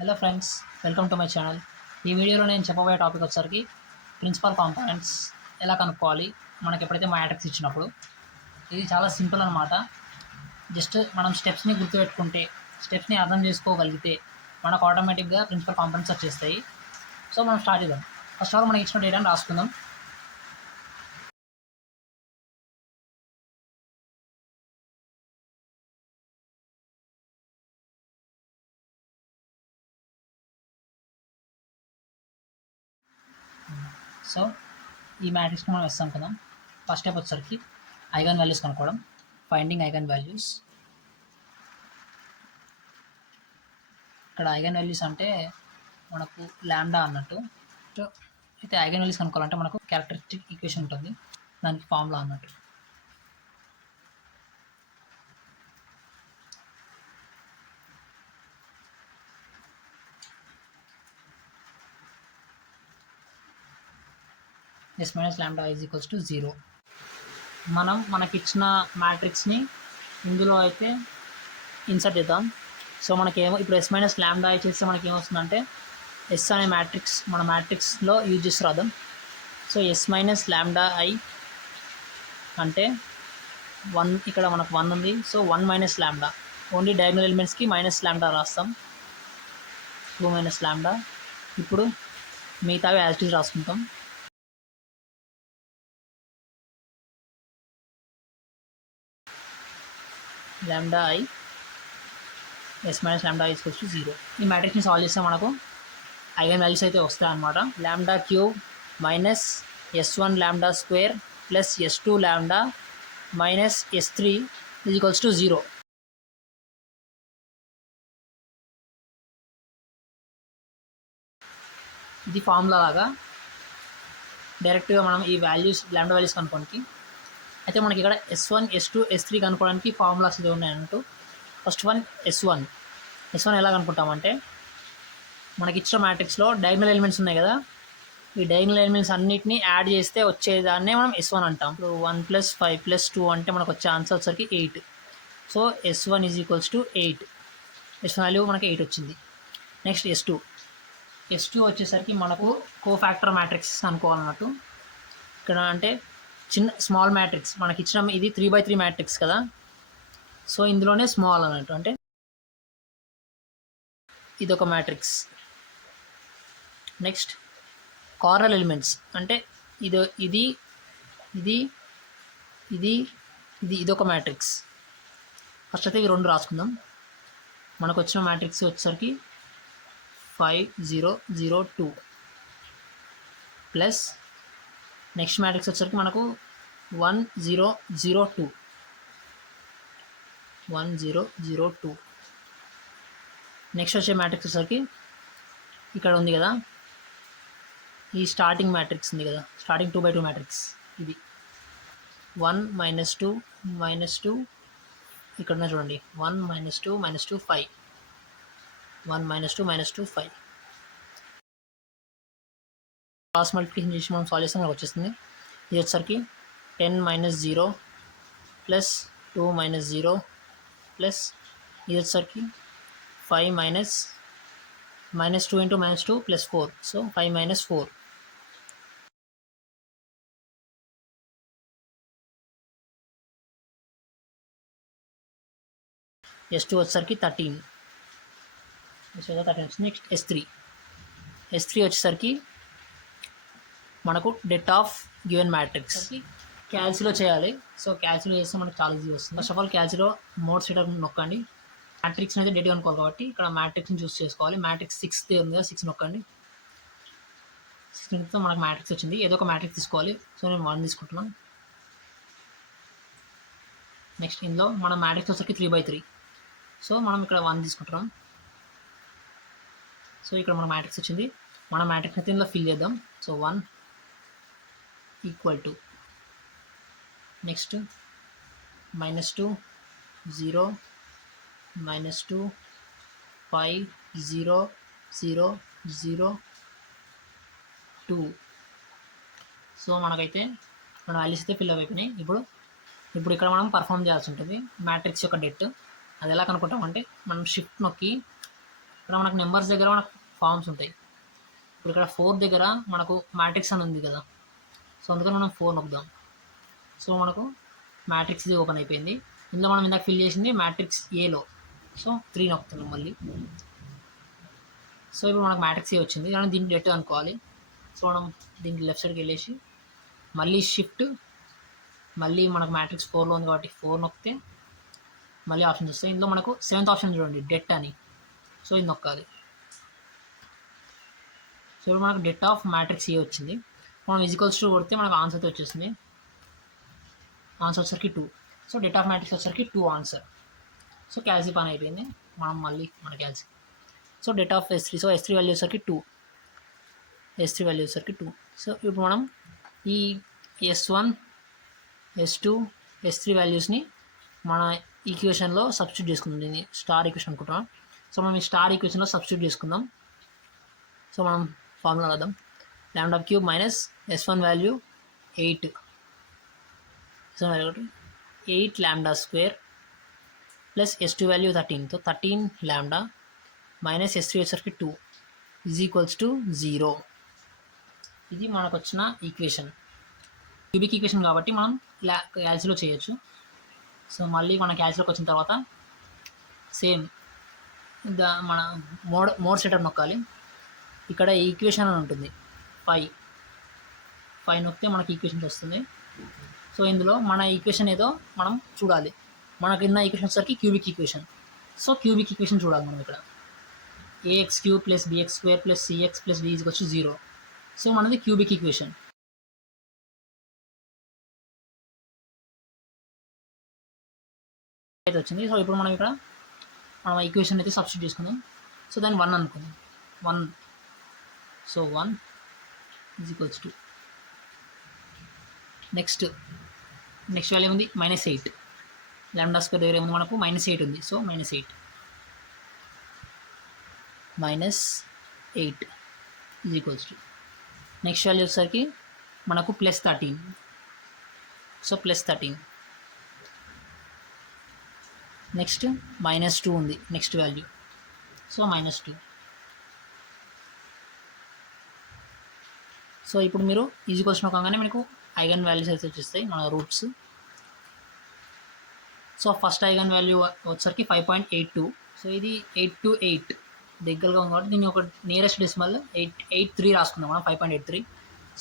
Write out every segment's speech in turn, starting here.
Hello friends, welcome to my channel. ఈ వీడియోలో నేను చెప్పబోయే టాపిక్ వచ్చేసరికి ప్రిన్సిపల్ కాంపోనెంట్స్ ఎలా కనుక్కోవాలి మనకి ఎప్పుడైతే మ్యాట్రిక్స్ ఇచ్చినప్పుడు. ఇది చాలా సింపుల్ అనమాట. జస్ట్ మనం స్టెప్స్ని గుర్తుపెట్టుకుంటే, స్టెప్స్ని అర్థం చేసుకోగలిగితే మనకు ఆటోమేటిక్గా ప్రిన్సిపల్ కాంపోనెంట్స్ వచ్చేస్తాయి. సో మనం స్టార్ట్ చేద్దాం. ఫస్ట్ ఆఫ్ ఆల్ మనకి ఇచ్చిన డేటాను రాసుకుందాం. సో ఈ మ్యాట్రిక్స్ని మనం వేస్తాం కదా. ఫస్ట్ స్టెప్ వచ్చేసరికి ఐగన్ వాల్యూస్ కనుక్కోవడం, ఫైండింగ్ ఐగన్ వాల్యూస్. ఇక్కడ ఐగన్ వాల్యూస్ అంటే మనకు ల్యాండా అన్నట్టు. సో అయితే ఐగన్ వాల్యూస్ కనుక్కోవాలంటే మనకు క్యారెక్టరిస్టిక్ ఈక్వేషన్ ఉంటుంది, దానికి ఫార్ములా అన్నట్టు. S minus lambda is equals to 0. మనకిచ్చిన మ్యాట్రిక్స్ని ఇందులో అయితే ఇన్సర్ట్ చేద్దాం. సో మనకేమో ఇప్పుడు ఎస్ మైనస్ ల్యాండా ఐ చేస్తే మనకి ఏమొస్తుందంటే ఎస్ అనే మ్యాట్రిక్స్ మన మ్యాట్రిక్స్లో యూజ్ చేసి రాద్దాం. So S minus lambda I అంటే 1, ఇక్కడ మనకు 1 ఉంది. So 1 minus lambda, only diagonal ఎలిమెంట్స్కి మైనస్ ల్యాండా రాస్తాం, 2 మైనస్ ల్యాండా. ఇప్పుడు మిగతావి యాజ్ ఇట్ ఈజ్ రాసుకుంటాం. Lambda I S minus lambda is equals to 0. ఈ మ్యాట్రిక్స్ని సాల్వ్ చేస్తే మనకు ఐగన్ వాల్యూస్ అయితే వస్తాయి అన్నమాట. ల్యాండా క్యూబ్ మైనస్ S1 ల్యాండా స్క్వేర్ ప్లస్ S2 ల్యాండా minus S3 is equals to 0. ఇది ఫార్ములా లాగా డైరెక్ట్గా మనం ఈ వాల్యూస్ ల్యాండా వాల్యూస్ కనుక్కోడానికి. అయితే మనకి ఇక్కడ S1, S2, S3 కనుక్కోవడానికి ఫార్ములాస్ ఇది ఉన్నాయన్నట్టు. ఫస్ట్ వన్ S1 ఎలా కనుక్కుంటామంటే మనకి ఇచ్చిన మ్యాట్రిక్స్లో డయాగ్నల్ ఎలిమెంట్స్ ఉన్నాయి కదా, ఈ డయాగ్నల్ ఎలిమెంట్స్ అన్నిటిని యాడ్ చేస్తే వచ్చేదాన్నే మనం S1 అంటాం. ఇప్పుడు 1 + 5 + 2 అంటే మనకు వచ్చే ఆన్సర్ వచ్చరికి 8. So S1 is equals to 8. S1 value మనకి 8 వచ్చింది. నెక్స్ట్ S2 వచ్చేసరికి మనకు కోఫాక్టర్ మ్యాట్రిక్స్ అనుకోవాలన్నట్టు. ఇక్కడ అంటే స్మాల్ మ్యాట్రిక్స్ మనకి ఇచ్చిన ఇది 3/3 మ్యాట్రిక్స్ కదా. సో ఇందులోనే స్మాల్ అన్నట్టు, అంటే ఇదొక మ్యాట్రిక్స్. నెక్స్ట్ కార్నర్ ఎలిమెంట్స్ అంటే ఇదొక మ్యాట్రిక్స్. ఫస్ట్ అయితే ఇవి 2 రాసుకుందాం. మనకు వచ్చిన మ్యాట్రిక్స్ వచ్చేసరికి 5 0 0 2 ప్లస్ నెక్స్ట్ మ్యాట్రిక్స్ వచ్చేసరికి మనకు 1 0 0 2 1 0 0 2. నెక్స్ట్ వచ్చే మ్యాట్రిక్స్ వచ్చేసరికి ఇక్కడ ఉంది కదా, ఈ స్టార్టింగ్ మ్యాట్రిక్స్ ఉంది కదా, స్టార్టింగ్ 2/2 మ్యాట్రిక్స్. ఇది 1 -2 -2 ఇక్కడ చూడండి, 1 -2 -2 5 1 -2 -2 5. క్రాస్ మల్టిప్లికేషన్ చేసి మనం సాల్వ్ చేస్తే మనకు వచ్చేస్తుంది. ఇది వచ్చేసరికి 10 - 0 ప్లస్ 2 - 0 ప్లస్ ఇది వచ్చేసరికి 5 -2 × -2 + 4. సో 5 - 4. S2 వచ్చేసరికి 13. నెక్స్ట్ S3 వచ్చేసరికి మనకు డెట్ ఆఫ్ గివెన్ మ్యాట్రిక్స్ క్యాల్సిలో చేయాలి. సో క్యాల్సిలో చేస్తే మనకు చాలా ఈజీ వస్తుంది. ఫస్ట్ ఆఫ్ ఆల్ క్యాల్సిలో మోడ్ సెటప్ నొక్కండి. మ్యాట్రిక్స్ని అయితే డేట్ అనుకోవాలి కాబట్టి ఇక్కడ మ్యాట్రిక్స్ని చూస్ చేసుకోవాలి. మ్యాట్రిక్స్ 6 ఉంది కదా, 6 నొక్కండి. 6 మనకు మ్యాట్రిక్స్ వచ్చింది. ఏదో ఒక మ్యాట్రిక్స్ తీసుకోవాలి. సో నేను 1 తీసుకుంటున్నాను. నెక్స్ట్ ఇందులో మన మ్యాట్రిక్స్ వచ్చరికి 3/3. సో మనం ఇక్కడ 1 తీసుకుంటున్నాం. సో ఇక్కడ మన మ్యాట్రిక్స్ వచ్చింది. మన మ్యాట్రిక్స్ అయితే ఇందులో ఫిల్ చేద్దాం. So 1 = next -2 0 -2 5 0 0 0 2. సో మనకైతే మన వాల్యూస్ అయితే ఫిల్ అయిపోయినాయి. ఇప్పుడు ఇక్కడ మనం పర్ఫామ్ చేయాల్సి ఉంటుంది మ్యాట్రిక్స్ యొక్క డెట్. అది ఎలా కనుక్కుంటామంటే మనం షిఫ్ట్ నొక్కి ఇక్కడ మనకు నెంబర్స్ దగ్గర మనకు ఫార్మ్స్ ఉంటాయి. ఇప్పుడు ఇక్కడ 4 దగ్గర మనకు మ్యాట్రిక్స్ అని ఉంది కదా, సో అందుకని మనం 4 నొక్కుదాం. సో మనకు మ్యాట్రిక్స్ ఇది ఓపెన్ అయిపోయింది. ఇందులో మనం ఇందాక ఫిల్ చేసింది మ్యాట్రిక్స్ ఏలో, సో 3 నొక్కుతున్నాం మళ్ళీ. సో ఇప్పుడు మనకు మ్యాట్రిక్స్ ఏ వచ్చింది, కానీ దీన్ని డెట్ అనుకోవాలి. సో మనం దీనికి లెఫ్ట్ సైడ్కి వెళ్ళేసి మళ్ళీ షిఫ్ట్, మళ్ళీ మనకు మ్యాట్రిక్స్ 4లో ఉంది కాబట్టి 4 నొక్కితే మళ్ళీ ఆప్షన్స్ వస్తాయి. ఇందులో మనకు 7th ఆప్షన్ చూడండి, డెట్ అని, సో ఇది నొక్కాలి. సో ఇప్పుడు మనకు డెట్ ఆఫ్ మ్యాట్రిక్స్ ఏ వచ్చింది. మనం ఈక్వల్స్ టు కొడితే మనకు ఆన్సర్ అయితే వచ్చేసింది. ఆన్సర్ వచ్చరికి 2. సో డెట్ ఆఫ్ మ్యాట్రిక్స్ వచ్చరికి 2 ఆన్సర్. సో క్యాల్సీ పని అయిపోయింది. మనం మళ్ళీ మన calci. So det of S3, so S3 value వచ్చరికి 2, S3 వాల్యూ వచ్చరికి 2. సో ఇప్పుడు మనం ఈ S1, S2, S3 వాల్యూస్ని మన ఈక్వేషన్లో సబ్స్టిట్యూట్ చేసుకుందాం. దీన్ని స్టార్ ఈక్వేషన్ అనుకుంటున్నాం. సో మనం ఈ స్టార్ ఈక్వేషన్లో సబ్స్టిట్యూట్ చేసుకుందాం. సో మనం ఫార్ములా రాద్దాం. λ³ minus S1 value 8, S1 value 8 λ² plus S2 value 13, so 13 λ minus S3 వచ్చరికి 2 ఈజ్ ఈక్వల్స్ టు 0. ఇది మనకు వచ్చిన ఈక్వేషన్, క్యూబిక్ ఈక్వేషన్ కాబట్టి మనం క్యాల్సిలో చేయొచ్చు. సో మళ్ళీ మన క్యాల్సిలోకి వచ్చిన తర్వాత సేమ్ మన మోడ్ సెటప్ నొక్కాలి. ఇక్కడ ఈక్వేషన్ అని ఉంటుంది 5 నొక్కితే మనకి ఈక్వేషన్ వస్తుంది. సో ఇందులో మన ఈక్వేషన్ ఏదో మనం చూడాలి. మనకి ఉన్న ఈక్వేషన్ వచ్చేసరికి cubic equation. So cubic equation చూడాలి మనం ఇక్కడ. ax³ plus bx² plus cx plus d is 0. So మనది క్యూబిక్ ఈక్వేషన్ అయితే వచ్చింది. సో ఇప్పుడు మనం ఇక్కడ మనం ఈక్వేషన్ అయితే సబ్స్టిట్యూట్ చేసుకుందాం. సో దాన్ని 1 అనుకుందాం. 1, so 1 is equals to next value ఉంది -8. λ² దగ్గర ఏముంది మనకు -8 ఉంది. So -8 is equals to next value వచ్చేసరికి మనకు +13. సో +13. నెక్స్ట్ -2 ఉంది నెక్స్ట్ వాల్యూ, సో -2. సో ఇప్పుడు మీరు ఈక్వల్స్ నొక్కగానే మీకు ఐగన్ వాల్యూస్ అయితే వచ్చేస్తాయి మన roots. So first eigen value వచ్చేసరికి 5.82. సో ఇది 8 to 8 దగ్గరగా ఉంది కాబట్టి దీన్ని ఒక నియరెస్ట్ డెసిమల్ 883 రాసుకుందాం మనం, 5.83.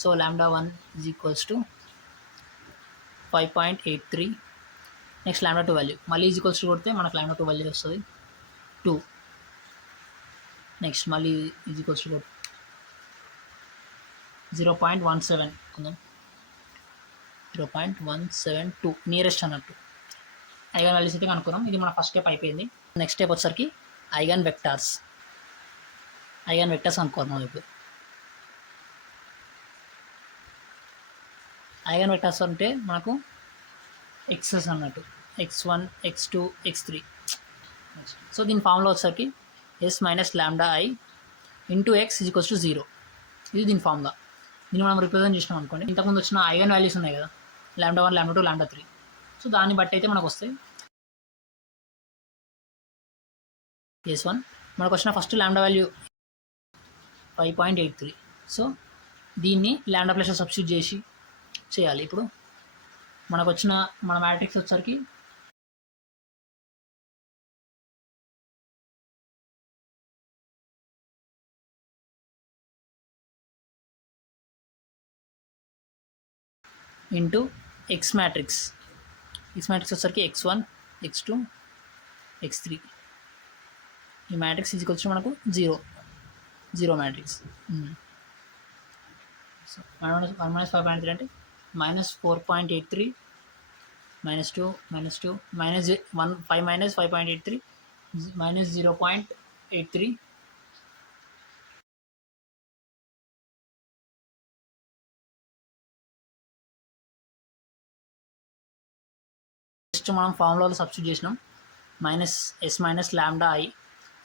So λ1 is equals to 5.83. Next λ2 value మళ్ళీ ఈజ్ ఈక్వల్స్ టు కొడితే మనకు λ2 వాల్యూ వస్తుంది 2. నెక్స్ట్ మళ్ళీ ఈజ్ ఈక్వల్స్ టు కొడితే 0.17 కొందాం, 0.172 నియరెస్ట్ అన్నట్టు ఐగన్ వాల్యూస్ అయితే కనుక్కున్నాం. ఇది మన ఫస్ట్ స్టెప్ అయిపోయింది. నెక్స్ట్ స్టెప్ వచ్చేసరికి ఐగన్ వెక్టార్స్ అనుకోవాలి మనం. ఇప్పుడు ఐగన్ వెక్టార్స్ అంటే మనకు ఎక్సెస్ అన్నట్టు, x1, x2, x3. సో దీని ఫార్ములా వచ్చేసరికి S minus λi into x is equals to 0. ఇది దీని ఫార్ములా. దీన్ని మనం రిప్రజెంట్ చేసినాం అనుకోండి. ఇంతకుముందు వచ్చిన ఐగన్ వాల్యూస్ ఉన్నాయి కదా, λ1, λ2, λ3. సో దాన్ని బట్టి అయితే మనకు వస్తాయి. S1 మనకు వచ్చిన ఫస్ట్ λ వాల్యూ 5.83. సో దీన్ని λ ప్లస్లో సబ్స్టిట్యూట్ చేసి చేయాలి. ఇప్పుడు మనకు వచ్చిన మన మ్యాట్రిక్స్ వచ్చేసరికి ఇంటూ ఎక్స్ మ్యాట్రిక్స్ వచ్చేసరికి x1, x2, x3. ఈ మ్యాట్రిక్స్ ఈజ్ ఈక్వల్స్ టు మనకు 0 మ్యాట్రిక్స్. సో 1 - 5.3 అంటే -4.83 -2 -2 -1 5 - 5.83 -0.83. నెక్స్ట్ మనం ఫార్ములాలో సబ్స్టిట్యూట్ చేసినాం -s minus λi.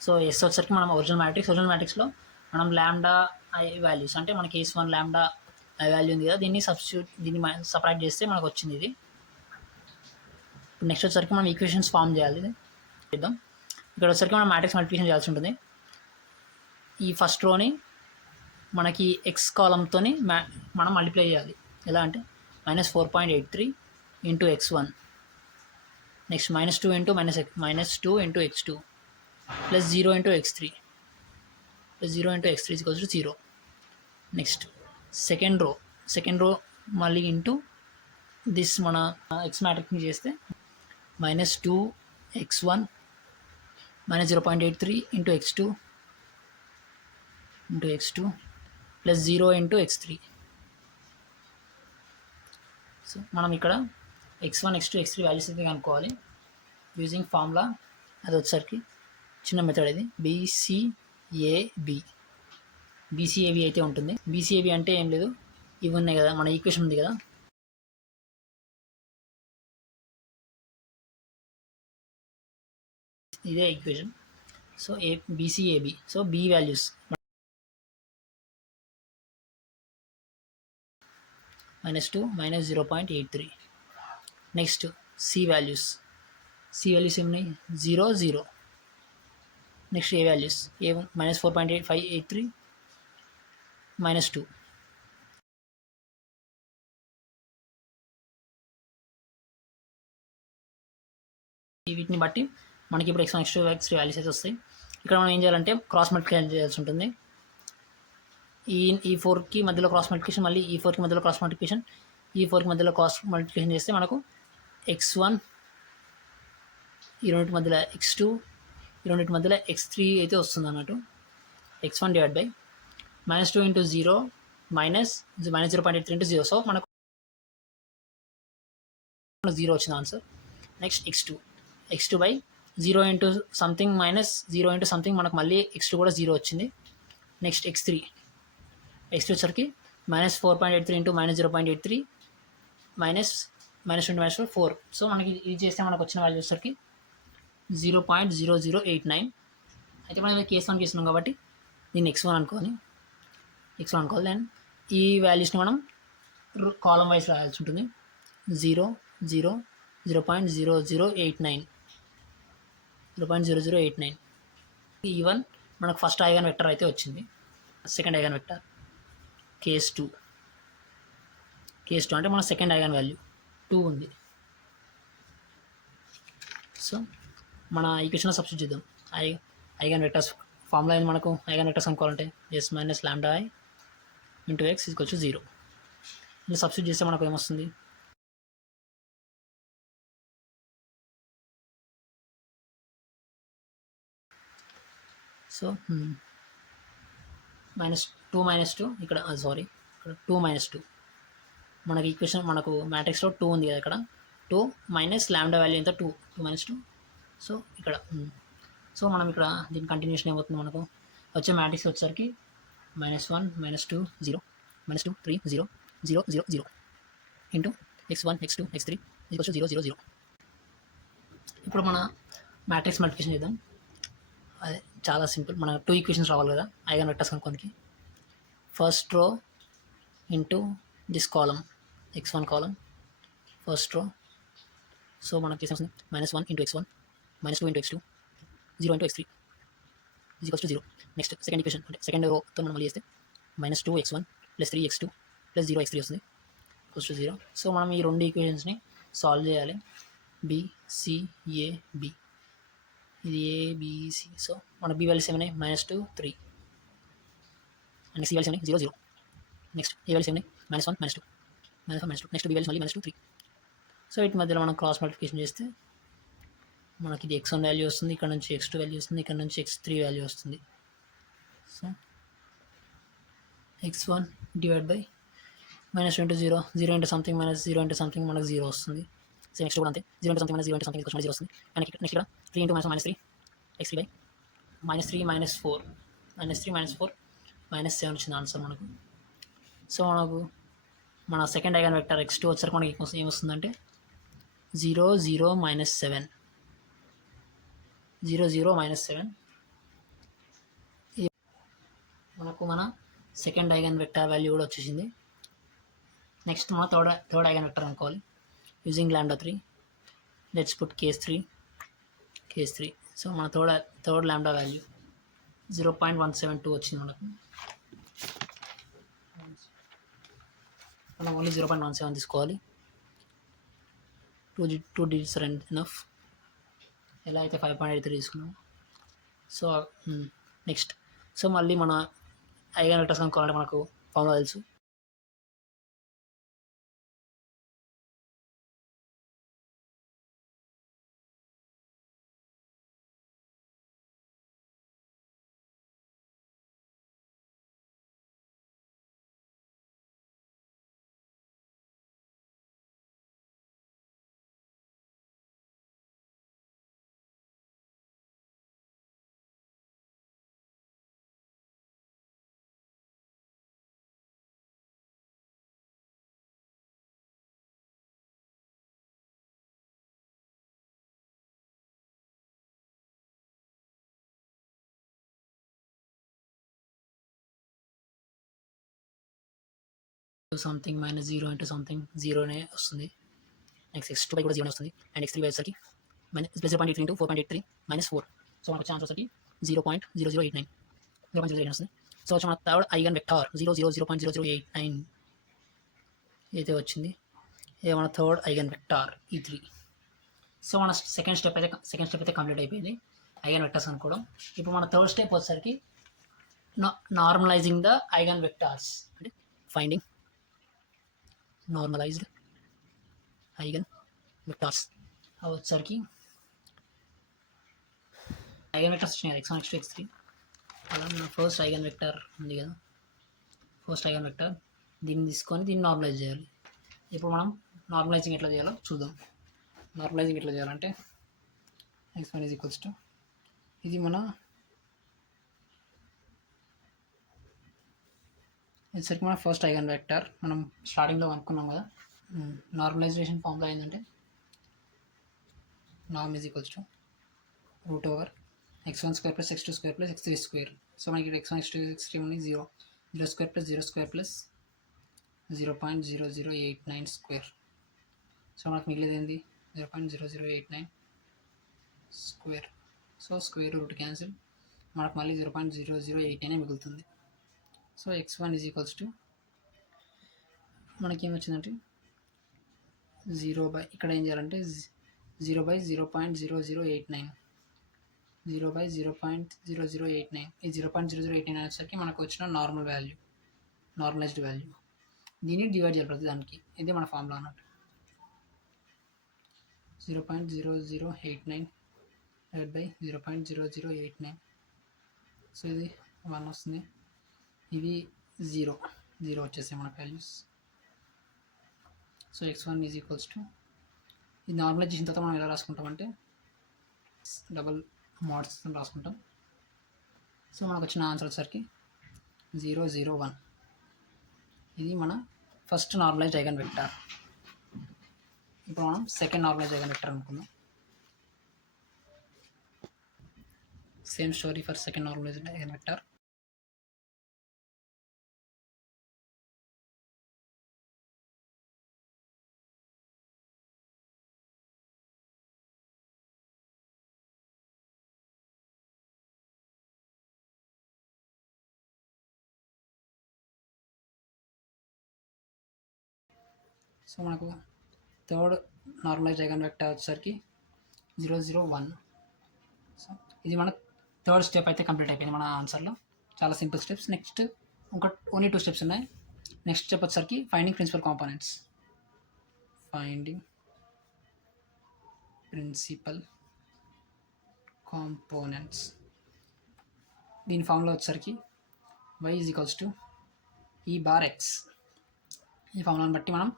So S వచ్చరికి మనం ఒరిజినల్ మ్యాట్రిక్స్లో మనం λi వాల్యూస్ అంటే మనకి S1 λi వాల్యూ ఉంది కదా, దీన్ని సపరేట్ చేస్తే మనకు వచ్చింది ఇది. నెక్స్ట్ వచ్చరికి మనం ఈక్వేషన్స్ ఫామ్ చేయాలి. చేద్దాం. ఇక్కడ వచ్చరికి మనం మ్యాట్రిక్స్ మల్టిప్లికేషన్ చేయాల్సి ఉంటుంది. ఈ ఫస్ట్ రోని మనకి ఎక్స్ కాలంతోని మనం మల్టిప్లై చేయాలి. ఎలా అంటే -4.83 into x1, next -2 into -2 into x2 plus 0 into x3 plus 0 into x3 equals to 0. Next second row మళ్ళీ ఇంటూ దిస్ మన ఎక్స్ మ్యాట్రిక్స్ని చేస్తే -2x1 -0.83 into x2 plus 0 into x3. So మనం ఇక్కడ x1, x2, x3 వాల్యూస్ అయితే కనుక్కోవాలి using formula. అది వచ్చేసరికి చిన్న మెథడ్ ఇది బీసీఏబి అయితే ఉంటుంది. బీసీఏబి అంటే ఏం లేదు, ఇవి ఉన్నాయి కదా, మన ఈక్వేషన్ ఉంది కదా, ఇదే equation. So B C A B, so B values -2 -0.83. Next C values ఏమున్నాయి 0 0. Next A values -4.8583 -2. వీటిని బట్టి మనకి ఇప్పుడు x1, x2, x3 వాల్యూస్ అయితే వస్తాయి. ఇక్కడ మనం ఏం చేయాలంటే క్రాస్ మల్టిప్లికేషన్ చేయాల్సి ఉంటుంది. ఈ 4కి మధ్యలో క్రాస్ మల్టిప్లికేషన్, మళ్ళీ ఈ 4కి మధ్యలో క్రాస్ మల్టిప్లికేషన్, ఈ 4కి మధ్యలో క్రాస్ మల్టిప్లికేషన్ చేస్తే మనకు x1, ఈ రెండింటి మధ్యలో x2, ఈ రెండింటి మధ్యలో x3 అయితే వస్తుంది అన్నట్టు. x1 divide by -2 into 0 -0.83 into 0. So మనకు 0 వచ్చింది answer. Next x2 by 0 into something -0 into something, మనకు మళ్ళీ x2 కూడా 0 వచ్చింది. నెక్స్ట్ x3 వచ్చరికి -4.83 ఇంటూ -0.83 -2 4. సో మనకి ఇది చేస్తే మనకు వచ్చిన వాల్యూ వచ్చరికి 0.0089. అయితే మనం కేసు 1 చేస్తున్నాం కాబట్టి దీన్ని x1 అనుకోవాలి. దెన్ ఈ వాల్యూస్ని మనం కాలం వైజ్ రాయాల్సి ఉంటుంది. 0 0 0.0089. ఈవెన్ మనకు ఫస్ట్ ఐగన్ వెక్టర్ అయితే వచ్చింది. సెకండ్ ఐగన్ వెక్టర్ కేస్ 2 అంటే మన సెకండ్ ఐగన్ వాల్యూ 2 ఉంది. సో మన ఈక్వేషన్లో సబ్స్టిట్యూట్ చేద్దాం. ఐగన్ వెక్టర్స్ ఫార్ములా అయింది మనకు. ఐగన్ వెక్టర్స్ అనుకోవాలంటే S - λI into x equals to 0. ఇది సబ్స్టిట్యూట్ చేస్తే మనకు ఏమొస్తుంది, సో -2 ఇక్కడ 2 -2 మనకి ఈక్వేషన్, మనకు మ్యాట్రిక్స్లో 2 ఉంది కదా, ఇక్కడ 2 మైనస్ లాంబ్డా వాల్యూ ఎంత 2 -2. సో ఇక్కడ సో మనం ఇక్కడ దీని కంటిన్యూషన్ ఏమవుతుంది, మనకు వచ్చే మ్యాట్రిక్స్ వచ్చేసరికి -1 -2 0 -2 3 0 0 0 0 into x1 x2 x3 equals to 0 0 0. ఇప్పుడు మన మ్యాట్రిక్స్ మల్టిప్లికేషన్ చేద్దాం. అదే చాలా సింపుల్. మన 2 ఈక్వేషన్స్ రావాలి కదా ఐగన్ వెక్టర్స్ కనుక్కోనికి. First row into this column x1 column, first row. So మనకి -1 into x1 -2 into x2 0 into x3 equals to 0. Next second equation అంటే సెకండ్ రోతో మనం మళ్ళీ చేస్తే -2x1 + 3x2 + 0x3 వస్తుంది ఈక్వల్స్ టు 0. సో మనం ఈ రెండు ఈక్వేషన్స్ని సాల్వ్ చేయాలి. BCAB, ఇది ABC. సో మన B వాల్యూస్ ఏమైనాయి -2 3, అండ్ C వాల్యూస్ ఏమైనాయి 0 0. నెక్స్ట్ A వాల్యూస్ ఏమైనాయి -1 -2 -1 -2. నెక్స్ట్ B వాల్యూస్ మళ్ళీ -2 3. సో వీటి మధ్యలో మనం క్రాస్ మల్టిప్లికేషన్ చేస్తే మనకి ఇది x1 వాల్యూ వస్తుంది, ఇక్కడ నుంచి x2 వాల్యూ వస్తుంది, ఇక్కడ నుంచి x3 వాల్యూ వస్తుంది. So x1 divide by -2 into 0 0 into something -0 into something మనకు 0 వస్తుంది. సో నెక్స్ట్ కూడా అంతే, 0 ఇంటూ సంథింగ్ -0 ఇంటూ సంథింగ్ -0 వస్తుంది. అండ్ నెక్స్ట్ ఇక్కడ 3 ఇంటూ -3 x3 బై -3 -4 -7 వచ్చింది ఆన్సర్ మనకు. సో మనకు మన సెకండ్ ఐగన్ వెక్టర్ x2 వచ్చరికి మనకి ఏమొస్తుందంటే 0 0 -7 0 0 -7. మనకు మన సెకండ్ ఐగన్ వెక్టర్ వాల్యూ కూడా వచ్చేసింది. నెక్స్ట్ మన థర్డ్ ఐగన్ వెక్టర్ అనుకోవాలి using λ3. Let's put case 3. So మన థర్డ్ లాంబ్డా వాల్యూ 0.172 వచ్చింది మనకు. మనం ఓన్లీ 0.17 తీసుకోవాలి. 2 digits are enough. ఎలా అయితే 5.83 తీసుకున్నాం. సో నెక్స్ట్ సో మళ్ళీ మన ఐగన్ వెక్టర్స్ కనుక్కోవాలంటే మనకు ఫార్ములా తెలుసు. సంథింగ్ మైనస్ 0 ఇంటూ సంథింగ్ 0నే వస్తుంది. నెక్స్ట్ x2 కూడా 0 వస్తుంది. అండ్ x3 వచ్చేసరికి -0.83 ఇంటూ 4.83 -4. సో మనకు వచ్చే ఆన్సర్ వచ్చేసరికి 0.0089 వస్తుంది. సో వచ్చి మన థర్డ్ ఐగన్ వెక్టార్ 0.0089 అయితే వచ్చింది. ఇది మన third eigen vector E3. So మన సెకండ్ స్టెప్ అయితే కంప్లీట్ అయిపోయింది ఐగన్ వెక్టర్స్ అనుకోవడం. ఇప్పుడు మన థర్డ్ స్టెప్ వచ్చేసరికి నార్మలైజింగ్ ద ఐగన్ వెక్టార్స్, అంటే ఫైండింగ్ నార్మలైజ్డ్ ఐగన్ వెక్టార్స్. అవి వచ్చేసరికి ఐగన్ వెక్టర్స్ వచ్చినాయి x1 x2 x3. అలా మన ఫస్ట్ ఐగన్ వెక్టర్ ఉంది కదా, ఫస్ట్ ఐగన్ వెక్టర్ దీన్ని తీసుకొని దీన్ని నార్మలైజ్ చేయాలి. ఇప్పుడు మనం నార్మలైజింగ్ ఎట్లా చేయాలో చూద్దాం. నార్మలైజింగ్ ఎట్లా చేయాలంటే x1 = ఇది మన వచ్చేసరికి మన ఫస్ట్ ఐగన్ వెక్టర్ మనం స్టార్టింగ్లో అనుకున్నాం కదా. నార్మలైజేషన్ ఫార్ములా ఏంటంటే norm = √x1² + x2² + x3². So మనకి x1 x2 x3 ఉంది 0 0² + 0² + 0.0089². సో మనకు మిగిలేదు ఏంది 0.0089². సో స్క్వేర్ రూట్ క్యాన్సిల్, మనకు మళ్ళీ 0.0089 మిగులుతుంది. సో x1 = మనకి ఏమొచ్చిందంటే 0 ఇక్కడ ఏం చేయాలంటే 0/0.0089 0/0.0089 ఈ 0.0089 అనేసరికి మనకు వచ్చిన నార్మల్ వాల్యూ, నార్మలైజ్డ్ వాల్యూ. దీన్ని డివైడ్ చేయాలి ప్రతి దానికి. ఇది మన ఫార్ములా అన్నట్టు. 0.0089 / 0.0089. సో ఇది 1 వస్తుంది, ఇది 0 వచ్చేసాయి మనకు వాల్యూస్. సో x1 = ఇది నార్మలైజేషన్ తర్వాత మనం ఎలా రాసుకుంటామంటే డబల్ మోడ్స్ రాసుకుంటాం. సో మనకు వచ్చిన ఆన్సర్ వచ్చేసరికి 001. ఇది మన ఫస్ట్ నార్మలైజ్డ్ ఐగన్ వెక్టార్. ఇప్పుడు మనం సెకండ్ నార్మలైజ్డ్ ఐగన్ వెక్టార్ అనుకుందాం. Same story for second normalised eigen vector. So మనకు థర్డ్ నార్మలైజ్డ్ ఐగన్ వెక్టర్ వచ్చేసరికి 001. సో ఇది మన థర్డ్ స్టెప్ అయితే కంప్లీట్ అయిపోయింది మన ఆన్సర్లో. చాలా simple steps. Next only 2 steps ఉన్నాయి. నెక్స్ట్ స్టెప్ వచ్చేసరికి finding principal components. Finding principal components. దీని ఫార్ములా వచ్చేసరికి y = E⁻x. ఈ ఫార్ములాని బట్టి మనం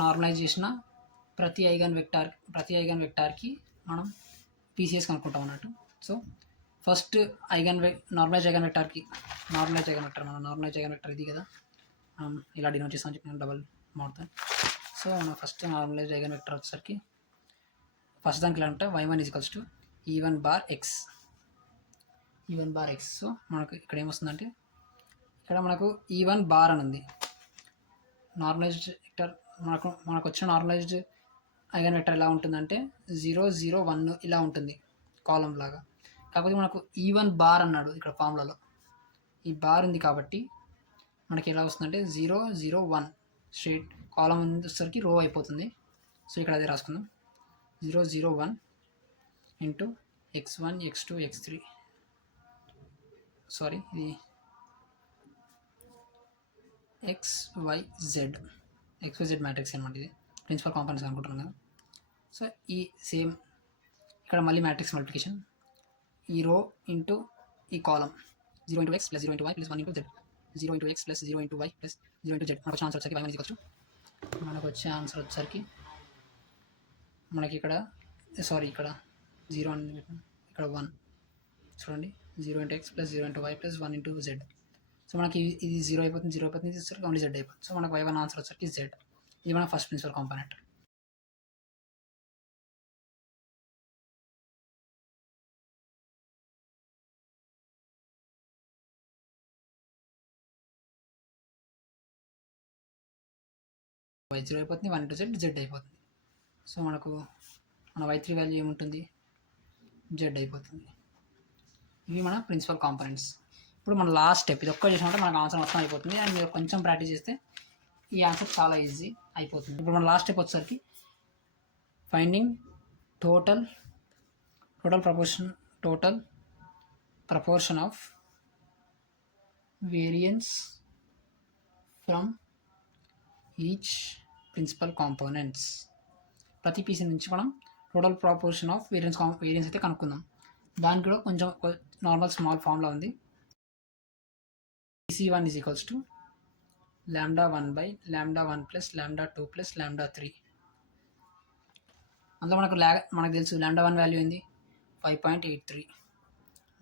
నార్మలైజ్ చేసిన ప్రతి ఐగన్ వెక్టార్కి మనం పీసీఎస్ కనుక్కుంటాం అన్నట్టు. సో ఫస్ట్ నార్మలైజ్ ఐగన్ వెక్టార్కి నార్మలైజ్ ఐగన్ వెక్టర్ ఇది కదా, ఇలా డినోట్ చేస్తామని చెప్పి నేను డబల్ మారుతాను. సో మన ఫస్ట్ నార్మలైజ్ ఐగన్ వెక్టర్ వచ్చేసరికి ఫస్ట్ దానికి ఎలా అంటే y1 = E1⁻x. సో మనకు ఇక్కడ ఏమొస్తుందంటే ఇక్కడ మనకు E1 బార్ అని ఉంది. నార్మలైజ్డ్ వెక్టర్ మనకు వచ్చిన నార్మలైజ్డ్ ఐగన్ వెక్టర్ ఎలా ఉంటుందంటే 0 0 1 ఇలా ఉంటుంది కాలం లాగా. కాకపోతే మనకు ఈవెన్ బార్ అన్నాడు ఇక్కడ ఫార్ములాలో. ఈ బార్ ఉంది కాబట్టి మనకి ఎలా వస్తుందంటే 0 0 1 స్ట్రేట్ కాలం వచ్చేసరికి రో అయిపోతుంది. సో ఇక్కడ అదే రాసుకుందాం. 0 0 1 into x1 x2 x3 sorry ఇది XYZ మ్యాట్రిక్స్ అనమాట. ఇది ప్రిన్సిపల్ కాంపోనెంట్స్ అనుకుంటున్నాం కదా. సో ఈ సేమ్ ఇక్కడ మళ్ళీ మ్యాట్రిక్స్ మల్టిప్లికేషన్, ఈ రో ఇంటూ ఈ కాలం 0 into x plus 0 into y plus 1 into z, 0 into x plus 0 into y plus 0 into z. మనకు వచ్చే ఆన్సర్ వచ్చేసరికి మనకి ఇక్కడ ఇక్కడ 0 అని ఇక్కడ 1 చూడండి, 0 into x plus 0 into y plus 1 into z. So మనకి ఇది 0 అయిపోతుంది, 0 అయిపోతుంది, వచ్చేసరికి ఓన్లీ z అయిపోతుంది. సో మనకు y1 ఆన్సర్ వచ్చేసరికి z. ఇది మన ఫస్ట్ ప్రిన్సిపల్ కాంపోనెంట్. y0 అయిపోతుంది, 1 ఇంటూ z అయిపోతుంది. సో మనకు మన y3 వాల్యూ ఏముంటుంది, z అయిపోతుంది. ఇవి మన ప్రిన్సిపల్ కాంపోనెంట్స్. ఇప్పుడు మన లాస్ట్ స్టెప్ ఇది ఒక్క చేసినట్టు మనకు ఆన్సర్ మొత్తం అయిపోతుంది. అండ్ మీరు కొంచెం ప్రాక్టీస్ చేస్తే ఈ ఆన్సర్ చాలా ఈజీ అయిపోతుంది. ఇప్పుడు మన లాస్ట్ స్టెప్ వచ్చేసరికి finding total proportion of variance from each principal components. ప్రతి పీసీ నుంచి మనం టోటల్ ప్రపోర్షన్ ఆఫ్ వేరియన్స్ అయితే కనుక్కుందాం. దానికి కూడా కొంచెం నార్మల్ స్మాల్ ఫార్ములా ఉంది. PC1 is equals to λ1 by λ1 plus λ2 plus λ3. అందులో మనకు తెలుసు λ1 వాల్యూ ఏంది 5.83,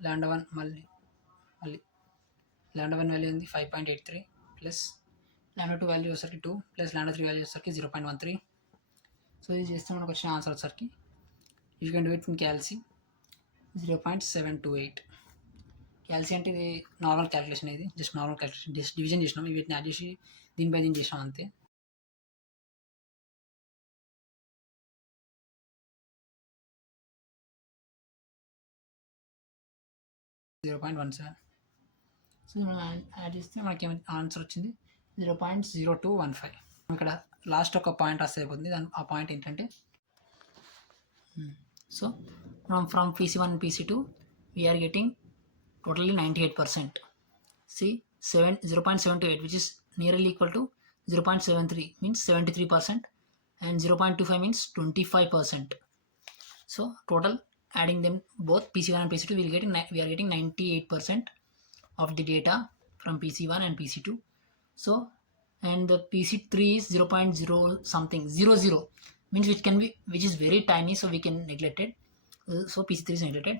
λ1 మళ్ళీ λ1 వాల్యూ ఏంది 5.83 ప్లస్ λ2 వాల్యూ వచ్చేసరికి 2 ప్లస్ λ3 వాల్యూ వచ్చేసరికి 0.13. సో ఇది చేస్తే మనకు వచ్చిన ఆన్సర్ వచ్చేసరికి you can do it in calci 0.728. Calci అంటే ఇది నార్మల్ క్యాలిక్యులేషన్, ఇది just normal calculation, just division చేసినాం, వీటిని యాడ్ చేసి దీనిపై దీన్ని చేసాం అంతే. సో మనం యాడ్ చేస్తే మనకి ఆన్సర్ వచ్చింది 0.0215. ఇక్కడ లాస్ట్ ఒక పాయింట్ రాస్తే అయిపోతుంది. ఆ పాయింట్ ఏంటంటే సో మనం from PC1 and PC2 we are getting totally 98%. See 0.728 which is nearly equal to 0.73 means 73%, and 0.25 means 25%. So total adding them both PC1 and PC2 we are getting 98% of the data from PC1 and PC2. So and the PC3 is 0.0 something 00 means which is very tiny, so we can neglect it. So PC3 is neglected.